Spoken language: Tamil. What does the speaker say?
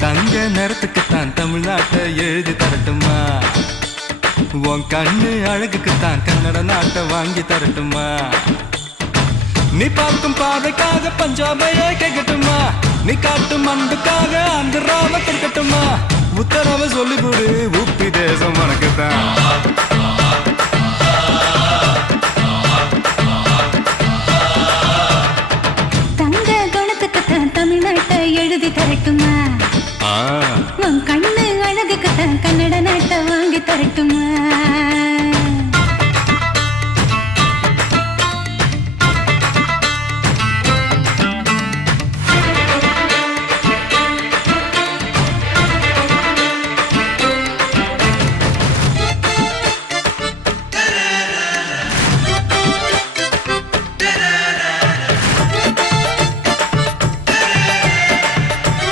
தங்க நிறத்துக்குத்தான் தமிழ்நாட்டை எழுதி தரட்டுமா? உன் கண்ணு அழகுக்குத்தான் கன்னட நாட்டை வாங்கி தரட்டுமா? நீ பார்க்கும் பார்வைக்காக பஞ்சாபையே கேட்கட்டுமா நீ காட்டும் அன்புக்காக ஆந்திராவை கிடைக்கட்டுமா உத்தரவை சொல்லிவிடு உப்பி தேசம் உனக்குத்தான். தங்க குணத்துக்குத்தான் தமிழ்நாட்டை எழுதி தரட்டுமா? உன் கண்ணு அழகுக்குத்தான் கன்னட நாட்டை வாங்கி தரட்டுமா?